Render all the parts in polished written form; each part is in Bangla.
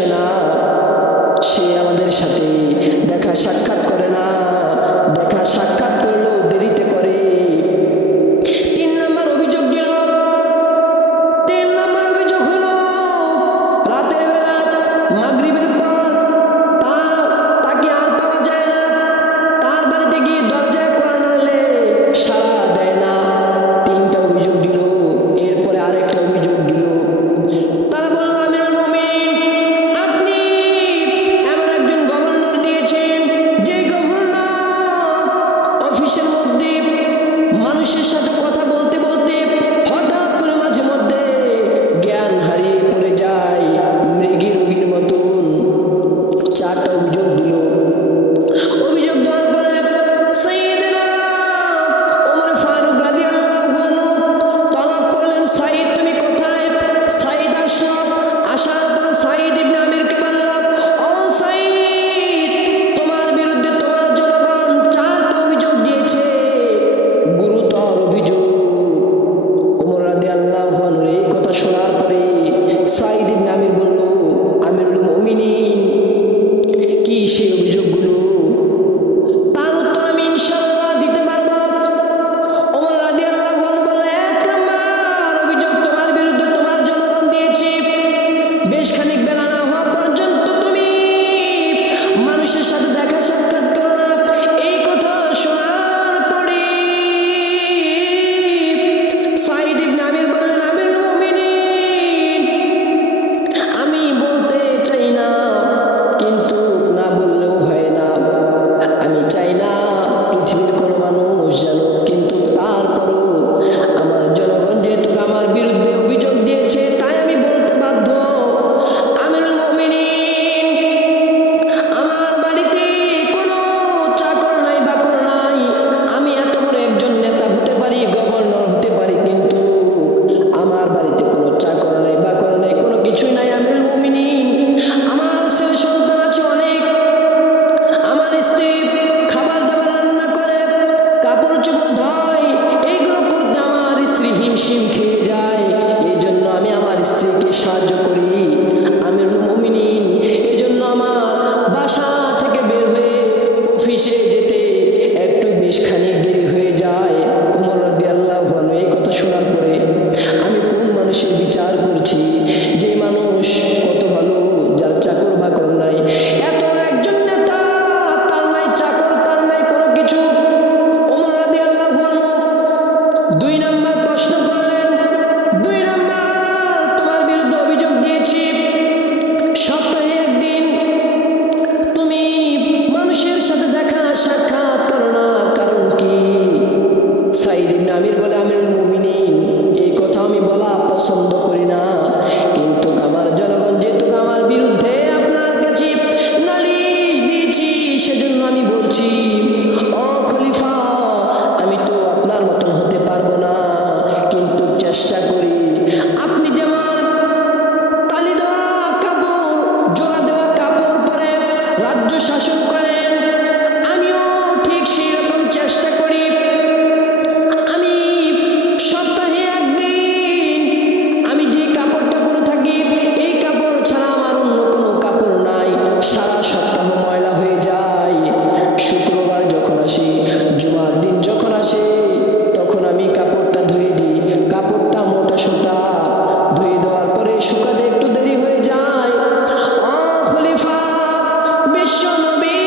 আসে না, সে আমাদের সাথে দেখা সাক্ষাৎ করে না, দেখা সাক্ষাৎ করলেও দেরিতে করে। 3 নম্বর অভিযোগ দিল, 3 নম্বর অভিযোগ হলো রাতের বেলা মাগরিবের পর তাকে আর পাওয়া যায় না। তার বাড়িতে গিয়ে দরজায় কড়া নাড়লে সাড়া দেয় না। 3টা অভিযোগ দিল। এরপরে আরেকটা অভিযোগ দিল। তারা বলল, আমিরুল মুমিনিন, আপনি এমন একজন গভর্নর দিয়েছেন যে গভর্নর অফিসের মধ্যে মানুষের সাথে কথা বলতে বলতে হঠাৎ করে মাঝে মধ্যে জ্ঞান হারিয়ে পড়ে যায় মৃগী রোগীর মতন। 4টা অভিযোগ দিল। অভিযোগ দেওয়ার পরে সাইয়েদনা ওমর ফারুক রাদিয়াল্লাহু আনহু তলব করলেন, সাইদ তুমি কোথায়? সাইদ আসলো। আসার পর সাইদ ইবনে আমিরকে বলল, ও সাইদ, তোমার বিরুদ্ধে তোমার জনগণ 4টা অভিযোগ দিয়েছে, গুরুতর অভিযোগ। ওমর রাদিয়াল্লাহু আনহুর এই কথা শোনার পরে সাইদ ইবনে আমির বলল, আমিরুল মুমিনিন, কি সেই অভিযোগগুলো? তার উত্তর আমি ইনশাআল্লাহ দিতে পারবো। ওমর রাদিয়াল্লাহু আনহু বললেন, 1 নম্বর অভিযোগ তোমার বিরুদ্ধে তোমার জনগণ দিয়েছে, বেশ খানিক বেলা না হওয়া পর্যন্ত তুমি মানুষের সাথে দেখা সাক্ষাৎ করো না। এই কথা শোনার পরে সাইদ ইবনে আমির বললেন, আমিরুল মুমিনিন, আমি বলতে চাই না, কিন্তু না বললেও হয় না। আমি চাই না পৃথিবীর কোনো মানুষ জানুক, কিন্তু তারপরও আমার জনগণ যেহেতু আমার বিরুদ্ধে অভিযোগ দিয়েছে, তাই আমি বলতে বাধ্য। আমিরুল মুমিনিন, আমার বাড়িতে কোনো চাকর নাই বাকর নাই। আমি এত বড় একজন নেতা হতে পারি, গভর্নর হতে পারি, কিন্তু আমার বাড়িতে কোনো চাকর নাই বাকর নাই, কোনো কিছুই নাই। আমিরুল মুমিনিন, আমার ছেলে সন্তান আছে অনেক। আমার স্ত্রী খাবার দাবার রান্না করে, কাপড় চোপড় ধয়, এইগুলো করতে আমার স্ত্রী হিমশিম খেয়ে যায়। এই জন্য আমি আমার স্ত্রীকে সাহায্য করি। আমিরুল মুমিনিন, এই জন্য আমার বাসা থেকে বের হয়ে অফিসে যেতে একটু বেশ খানিক দেরি হয়ে যায়। ওমর রাদিয়াল্লাহু আনহু এই কথা শোনার পরে, আমি কোন মানুষের বিচার করছি? যে মানুষ কত ভালো, যার চাকর বাকর নাই। এত একজন নেতা, তার নাই চাকর, তার নাই কোনো কিছু। ওমর রাদিয়াল্লাহু আনহু 2 নম্বর প্রশ্ন করলেন, 2 নম্বর তোমার বিরুদ্ধে অভিযোগ দিয়েছি, সপ্তাহে 1 দিন তুমি মানুষের সাথে দেখা সাক্ষাৎ করো না, কারণ কি? সাইদ ইবনে আমির বলে, আমিরুল মুমিনিন, এই কথা আমি বলা পছন্দ করি না, কিন্তু আমার জনগণ যেহেতু আমার বিরুদ্ধে আপনার কাছে নালিশ দিয়েছি, সেজন্য আমি বলছি। ও খলিফা, আমি তো আপনার মতন হতে পারবো না, কিন্তু চেষ্টা করি। আপনি যেমন তালি দেওয়া কাপড়, জোড়া দেওয়া কাপড় পরে রাজ্য শাসন করেন, আমিও ঠিক সেই রকম চেষ্টা করি। আমি সপ্তাহে 1 দিন আমি যে কাপড়টা পরে থাকি, এই কাপড় ছাড়া আমার অন্য কোনো কাপড় নাই। সারা সপ্তাহ ময়লা হয়ে যায়। শুক্রবার যখন আসি, জুমার দিন যখন আসে, তখন আমি কাপড়টা ধুয়ে দিই। কাপড়টা মোটা সোটা, ধুয়ে দেওয়ার পরে শুকাতে একটু দেরি হয়ে যায়। ও খলিফা, বিশ্ব নবী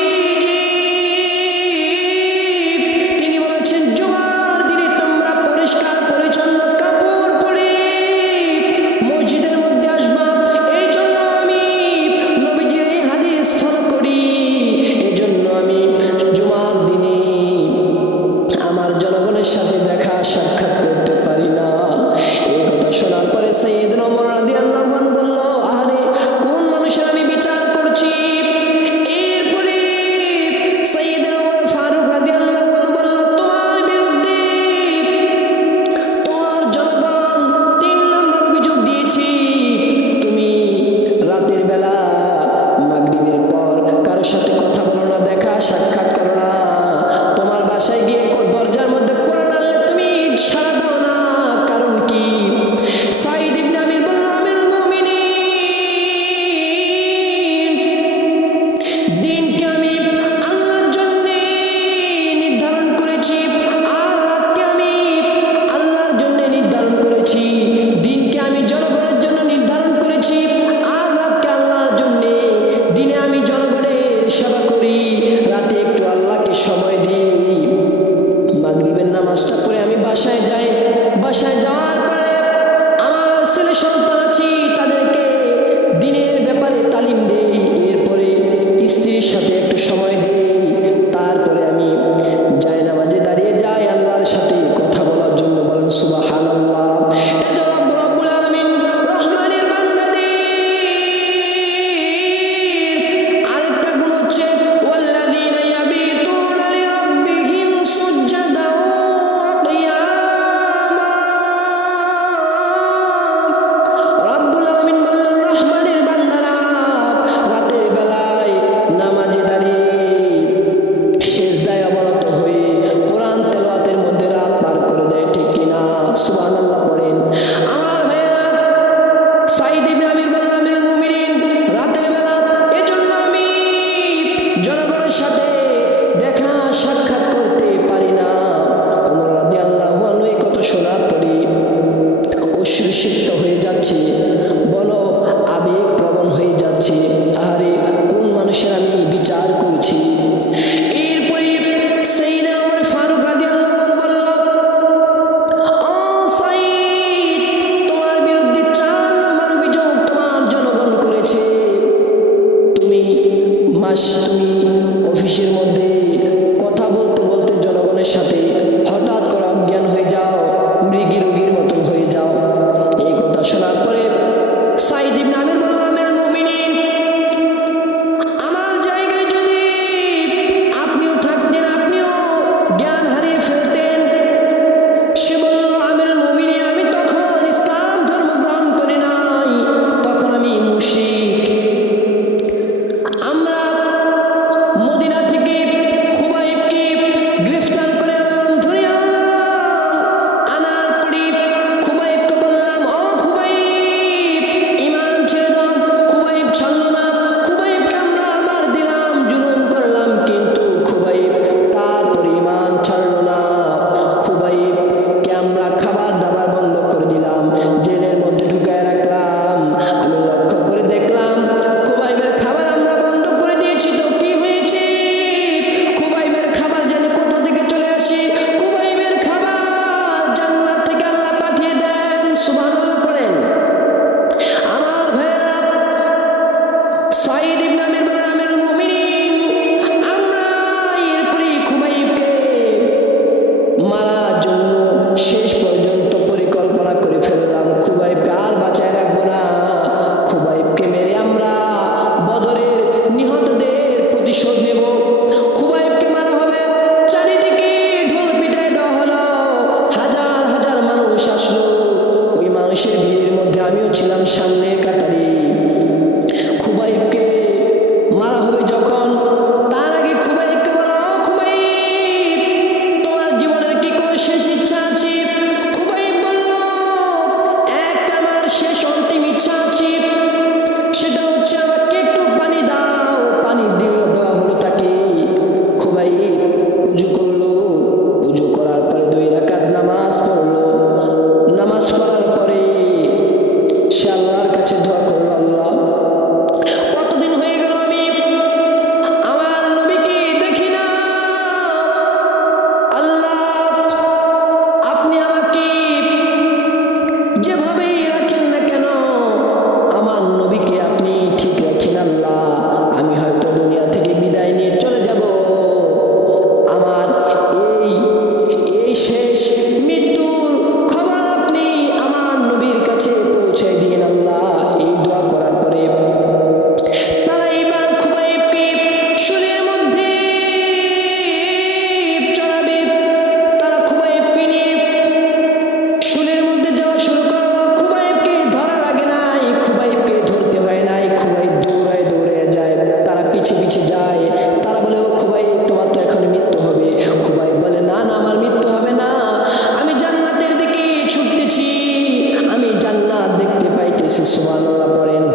দোয়া করেন।